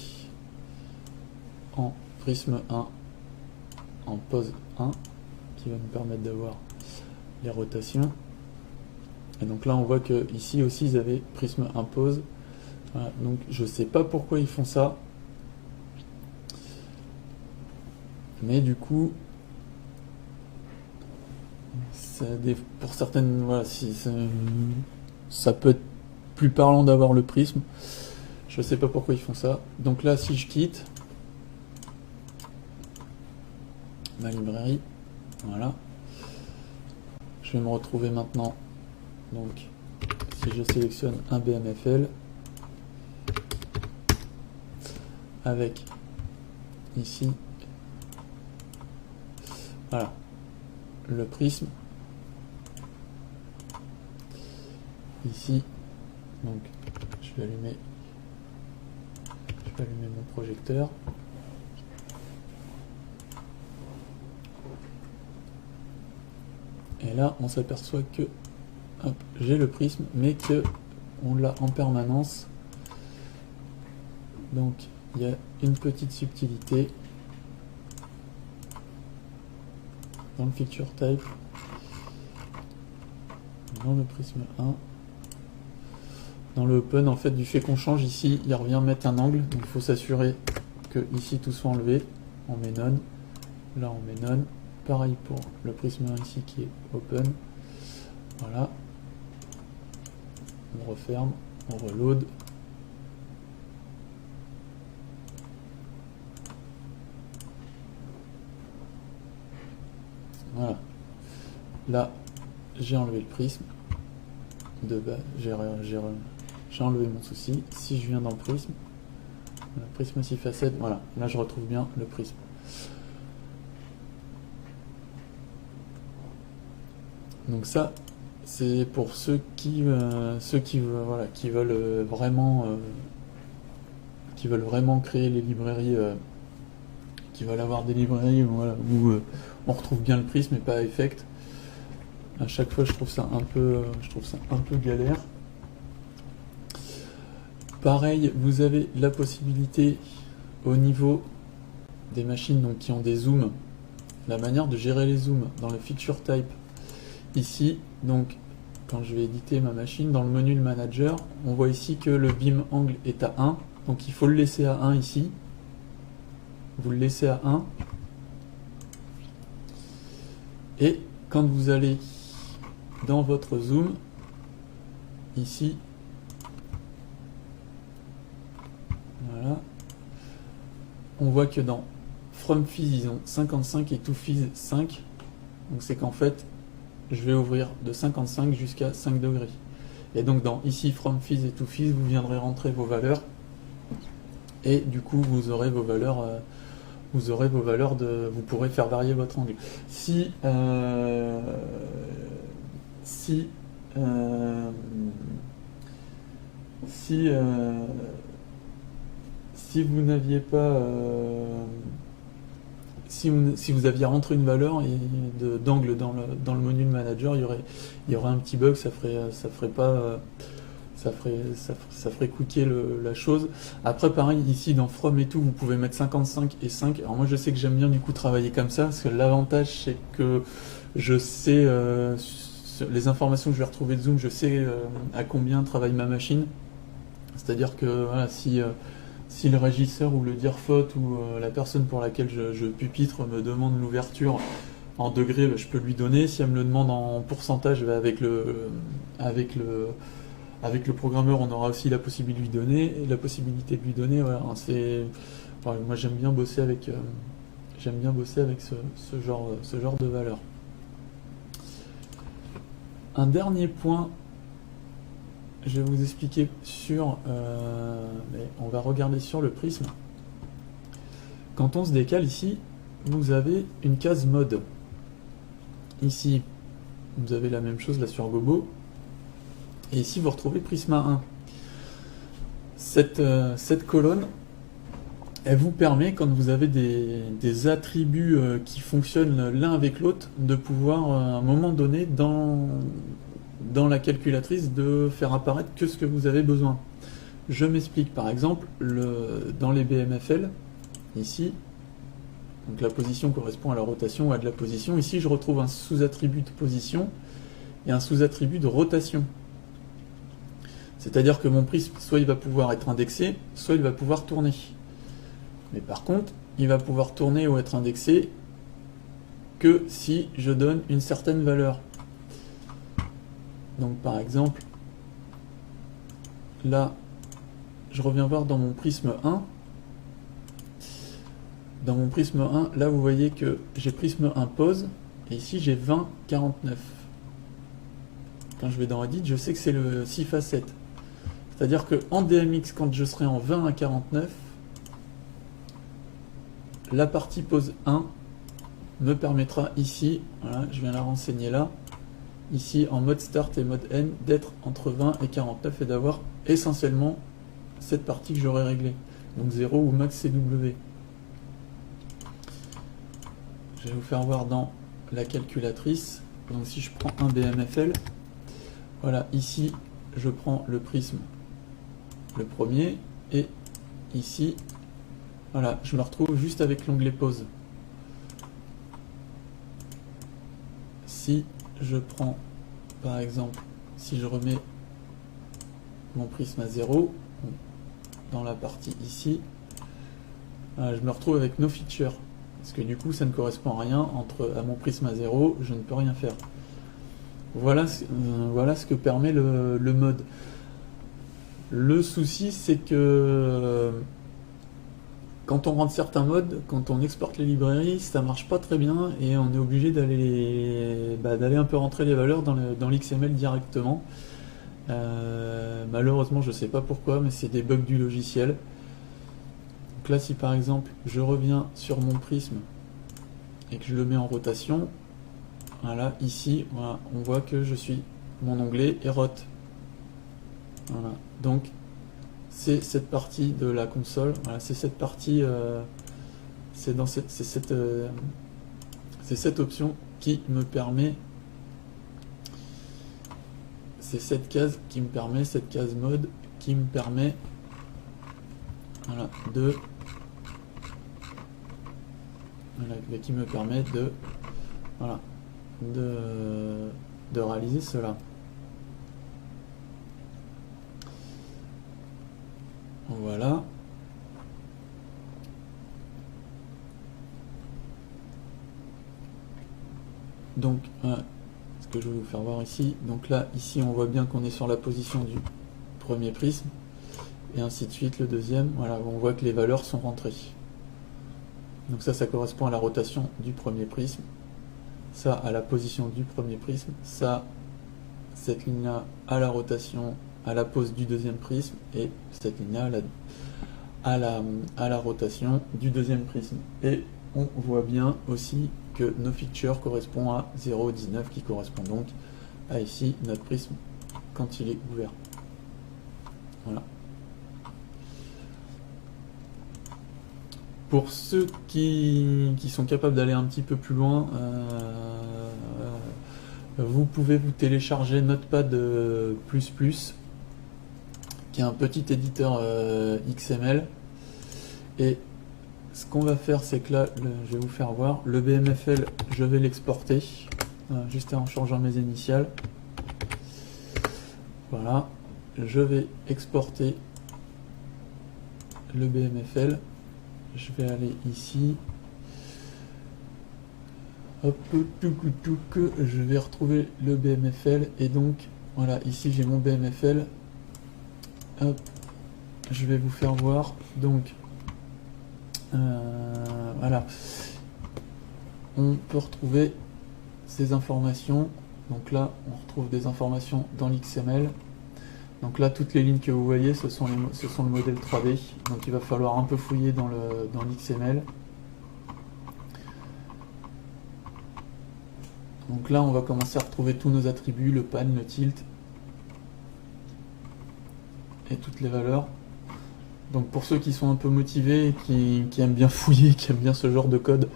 en prisme 1, en pose 1, qui va nous permettre d'avoir les rotations. Et donc là, on voit que ici aussi, ils avaient prisme 1 pose. Voilà, donc je sais pas pourquoi ils font ça. Mais du coup, pour certaines, voilà, si ça peut être plus parlant d'avoir le prisme. Je sais pas pourquoi ils font ça. Donc là, si je quitte ma librairie, voilà, je vais me retrouver maintenant. Donc, si je sélectionne un BMFL avec ici, voilà, le prisme ici. Donc, je vais allumer mon projecteur. Et là, on s'aperçoit que j'ai le prisme, mais que on l'a en permanence. Donc, il y a une petite subtilité dans le feature type, dans le prisme 1. Dans le open, en fait, du fait qu'on change ici, il revient mettre un angle. Donc il faut s'assurer que ici tout soit enlevé. On met none. Là on met none. Pareil pour le prisme 1 ici qui est open. Voilà. On referme, on reload. Voilà. Là, j'ai enlevé le prisme. De bas, j'ai enlevé mon souci. Si je viens dans le prisme 6 facettes, voilà, là je retrouve bien le prisme. Donc ça, c'est pour ceux qui voilà, qui veulent vraiment créer les librairies, qui veulent avoir des librairies, voilà, où on retrouve bien le prisme et pas effect. À chaque fois, je trouve ça un peu galère. Pareil, vous avez la possibilité au niveau des machines donc, qui ont des zooms, la manière de gérer les zooms dans le feature type. Ici, donc, quand je vais éditer ma machine, dans le menu de manager, on voit ici que le beam angle est à 1, donc il faut le laisser à 1 ici. Vous le laissez à 1. Et quand vous allez dans votre zoom, ici, voilà, on voit que dans From Phase, ils ont 55 et To Phase 5. Donc c'est qu'en fait, je vais ouvrir de 55 jusqu'à 5 degrés. Et donc dans ici, From Phase et To Phase, vous viendrez rentrer vos valeurs. Et du coup, vous aurez vos valeurs... vous pourrez faire varier votre angle. Si vous n'aviez pas si vous aviez rentré une valeur d'angle dans le menu de manager, il y aurait un petit bug, ça ferait cooker la chose. Après pareil ici dans From et tout, vous pouvez mettre 55 et 5. Alors moi je sais que j'aime bien du coup travailler comme ça, parce que l'avantage c'est que je sais les informations que je vais retrouver de zoom, je sais à combien travaille ma machine. C'est-à-dire que voilà, si le régisseur ou le dirfot ou la personne pour laquelle je pupitre me demande l'ouverture en degrés, je peux lui donner. Si elle me le demande en pourcentage, avec le programmeur, on aura aussi la possibilité de lui donner. Voilà, moi j'aime bien bosser avec ce genre de valeur. Un dernier point je vais vous expliquer sur... on va regarder sur le prisme. Quand on se décale ici, vous avez une case mode. Ici, vous avez la même chose là sur Gobo. Et ici, vous retrouvez Prisma 1. Cette colonne, elle vous permet, quand vous avez des attributs qui fonctionnent l'un avec l'autre, de pouvoir, à un moment donné, dans la calculatrice, de faire apparaître que ce que vous avez besoin. Je m'explique, par exemple, dans les BMFL, ici, donc la position correspond à la rotation ou à de la position. Ici, je retrouve un sous-attribut de position et un sous-attribut de rotation. C'est-à-dire que mon prisme, soit il va pouvoir être indexé, soit il va pouvoir tourner. Mais par contre, il va pouvoir tourner ou être indexé que si je donne une certaine valeur. Donc par exemple, là, je reviens voir dans mon prisme 1. Dans mon prisme 1, là vous voyez que j'ai prisme 1 pose, et ici j'ai 20, 49. Quand je vais dans Edit, je sais que c'est le 6 facettes. C'est-à-dire qu'en DMX, quand je serai en 20 à 49, la partie pose 1 me permettra ici, voilà, je viens la renseigner là, ici en mode start et mode N, d'être entre 20 et 49 et d'avoir essentiellement cette partie que j'aurai réglée. Donc 0 ou max CW. Je vais vous faire voir dans la calculatrice. Donc si je prends un BMFL, voilà, ici je prends le prisme, le premier, et ici, voilà, je me retrouve juste avec l'onglet pause. Si je prends, par exemple, si je remets mon prisme à 0, dans la partie ici, voilà, je me retrouve avec no feature. Parce que du coup, ça ne correspond à rien. À mon prisme à 0, je ne peux rien faire. Voilà ce que permet le mode. Le souci, c'est que quand on rentre certains modes, quand on exporte les librairies, ça marche pas très bien et on est obligé d'aller un peu rentrer les valeurs dans l'XML directement. Malheureusement, je sais pas pourquoi, mais c'est des bugs du logiciel. Donc là, si par exemple, je reviens sur mon prisme et que je le mets en rotation, voilà, ici, voilà, on voit que mon onglet est rot. Voilà, donc c'est cette partie de la console, voilà, c'est cette partie, c'est cette option qui me permet, c'est cette case qui me permet, cette case mode qui me permet, voilà, qui me permet de, voilà, de réaliser cela. Voilà. Donc, ce que je vais vous faire voir ici. Donc là, ici, on voit bien qu'on est sur la position du premier prisme. Et ainsi de suite, le deuxième. Voilà, on voit que les valeurs sont rentrées. Donc ça correspond à la rotation du premier prisme. Ça, à la position du premier prisme. Ça, cette ligne-là, à la rotation, à la pose du deuxième prisme. Et cette ligne-là, à la rotation du deuxième prisme. Et on voit bien aussi que nos features correspondent à 0,19 qui correspond donc à ici notre prisme quand il est ouvert. Voilà. Pour ceux qui sont capables d'aller un petit peu plus loin, vous pouvez vous télécharger Notepad++, qui est un petit éditeur XML. Et ce qu'on va faire, c'est que là, je vais vous faire voir, le BMFL, je vais l'exporter, juste en changeant mes initiales. Voilà, je vais exporter le BMFL. Je vais aller ici. Hop, je vais retrouver le BMFL. Et donc, voilà, ici j'ai mon BMFL. Hop, je vais vous faire voir. Donc, voilà. On peut retrouver ces informations. Donc là, on retrouve des informations dans l'XML. Donc là, toutes les lignes que vous voyez, ce sont le modèle 3D. Donc il va falloir un peu fouiller dans l'XML. Donc là, on va commencer à retrouver tous nos attributs, le pan, le tilt et toutes les valeurs. Donc pour ceux qui sont un peu motivés, qui aiment bien fouiller, qui aiment bien ce genre de code,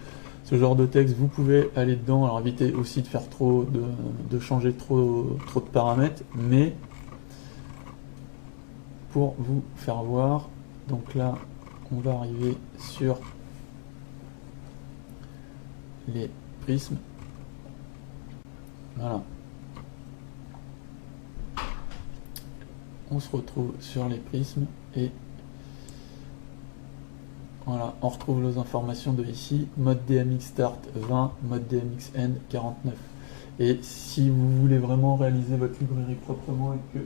ce genre de texte, vous pouvez aller dedans. Alors évitez aussi de faire de changer trop de paramètres, mais pour vous faire voir, donc là on va arriver sur les prismes. Voilà. On se retrouve sur les prismes et voilà, on retrouve les informations de ici, mode DMX Start 20, mode DMX End 49. Et si vous voulez vraiment réaliser votre librairie proprement et que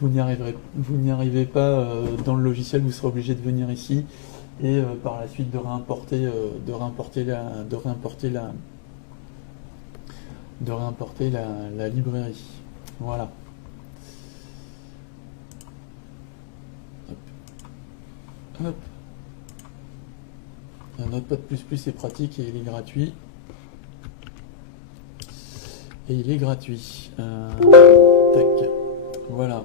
vous n'y arrivez pas dans le logiciel, vous serez obligé de venir ici et par la suite de réimporter la librairie. Voilà. Hop. Hop. Notepad++ est pratique et il est gratuit. Tac. Voilà.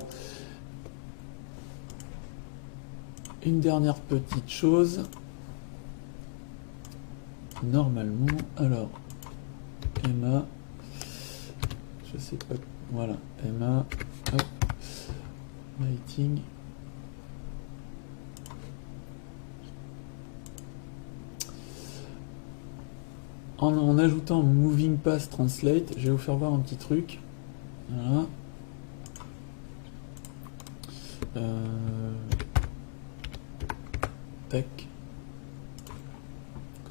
Une dernière petite chose. Normalement, alors, Emma, je sais pas, voilà, Emma, hop, lighting. En ajoutant Moving Pass Translate, je vais vous faire voir un petit truc. Voilà. Tac.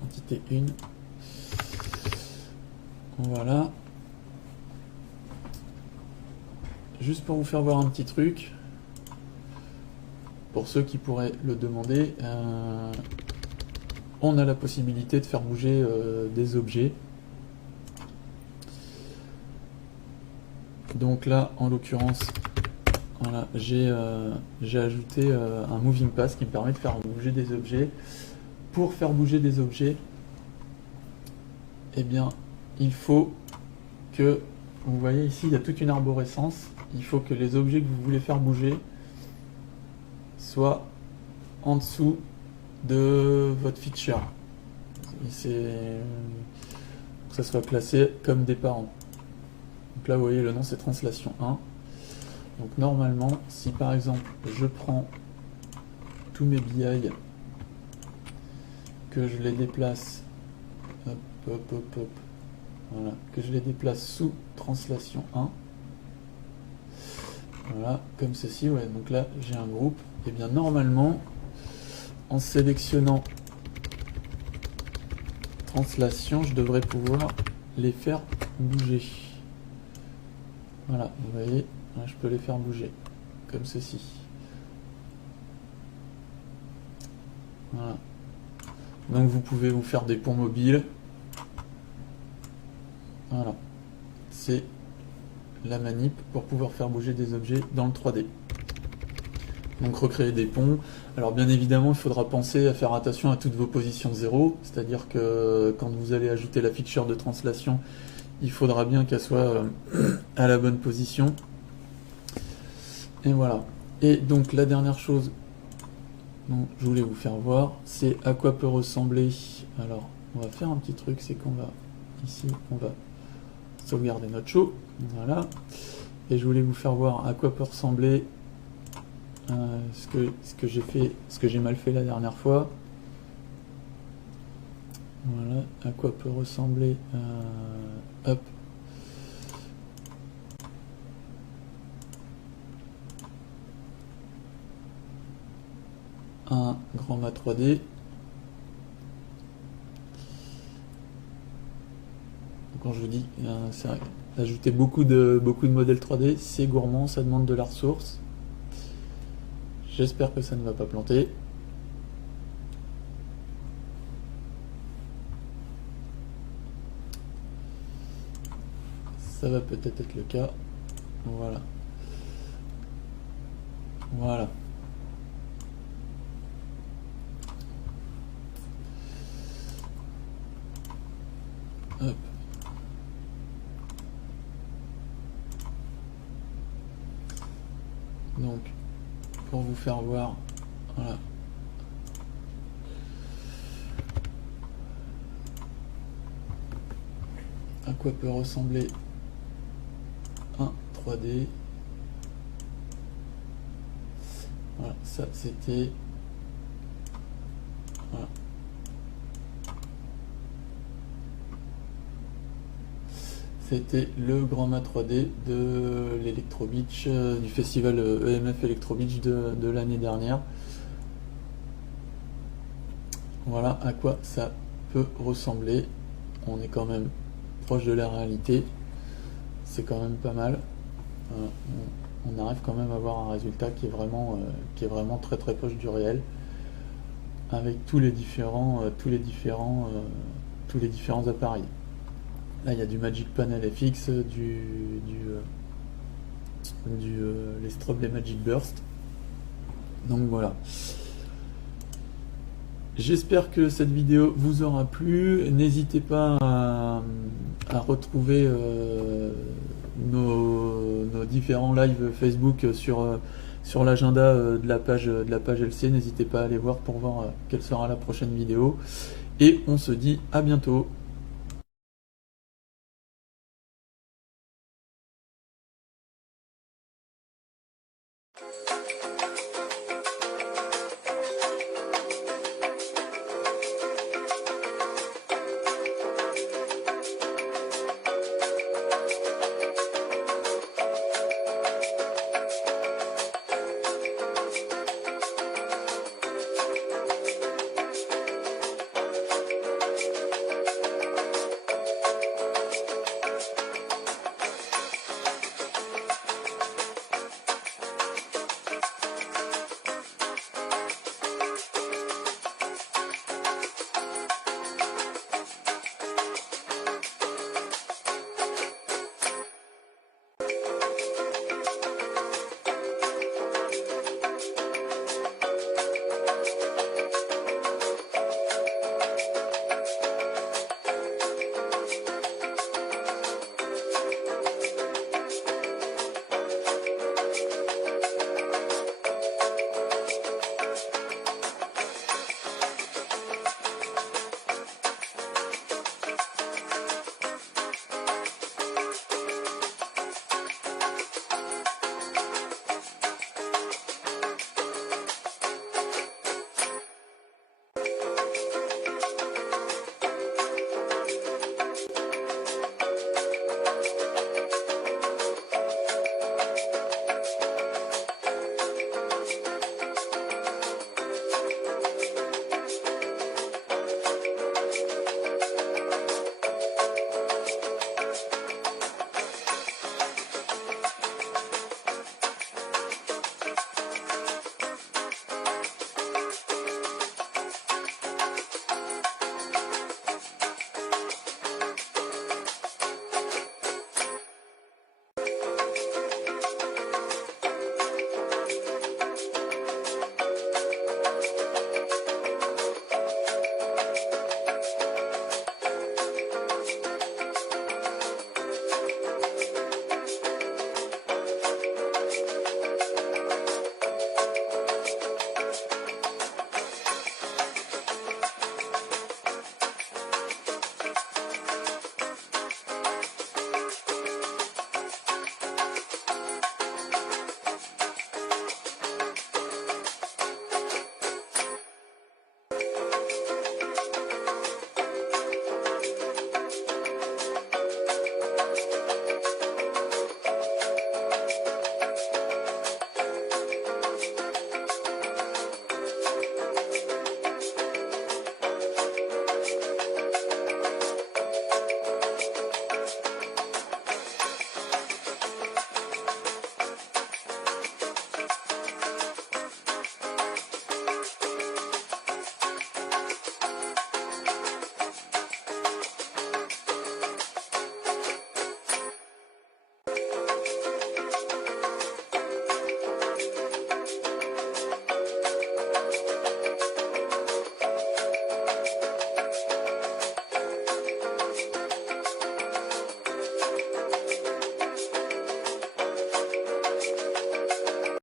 Quantité 1. Voilà. Juste pour vous faire voir un petit truc. Pour ceux qui pourraient le demander. On a la possibilité de faire bouger des objets. Donc là, en l'occurrence, voilà, j'ai ajouté un Moving Pass qui me permet de faire bouger des objets. Pour faire bouger des objets, eh bien, il faut que, vous voyez ici, il y a toute une arborescence. Il faut que les objets que vous voulez faire bouger soient en dessous de votre feature. C'est que ça soit classé comme des parents. Donc là, vous voyez, le nom c'est Translation 1. Donc normalement, si par exemple je prends tous mes BI, que je les déplace, hop, hop, hop, hop, voilà, que je les déplace sous Translation 1, voilà, comme ceci, ouais, donc là j'ai un groupe, et bien normalement, en sélectionnant Translation, je devrais pouvoir les faire bouger. Voilà, vous voyez, là, je peux les faire bouger, comme ceci. Voilà. Donc vous pouvez vous faire des ponts mobiles. Voilà. C'est la manip pour pouvoir faire bouger des objets dans le 3D. Donc recréer des ponts. Alors bien évidemment, il faudra penser à faire attention à toutes vos positions 0, c'est-à-dire que quand vous allez ajouter la feature de translation, il faudra bien qu'elle soit à la bonne position. Et voilà. Et donc la dernière chose dont je voulais vous faire voir, c'est à quoi peut ressembler. Alors, on va faire un petit truc, c'est qu'on va ici, on va sauvegarder notre show. Voilà. Et je voulais vous faire voir à quoi peut ressembler ce que j'ai fait, ce que j'ai mal fait la dernière fois. Voilà, à quoi peut ressembler hop. Un grand mat 3D. Quand je vous dis, c'est vrai, ajouter beaucoup de modèles 3D, c'est gourmand, ça demande de la ressource. J'espère que ça ne va pas planter. Ça va peut-être être le cas. Voilà. Voilà. Hop. Donc, pour vous faire voir, voilà. À quoi peut ressembler un 3D. Voilà, ça c'était... Voilà. C'était le Grand Mat 3D de l'Electro Beach, du festival EMF Electro Beach de l'année dernière. Voilà à quoi ça peut ressembler. On est quand même proche de la réalité. C'est quand même pas mal. On arrive quand même à avoir un résultat qui est vraiment très très proche du réel, avec tous les différents appareils. Là, il y a du Magic Panel FX, les strobes, les Magic Burst. Donc voilà. J'espère que cette vidéo vous aura plu. N'hésitez pas à retrouver nos différents lives Facebook sur l'agenda de la page LC. N'hésitez pas à aller voir pour voir quelle sera la prochaine vidéo. Et on se dit à bientôt.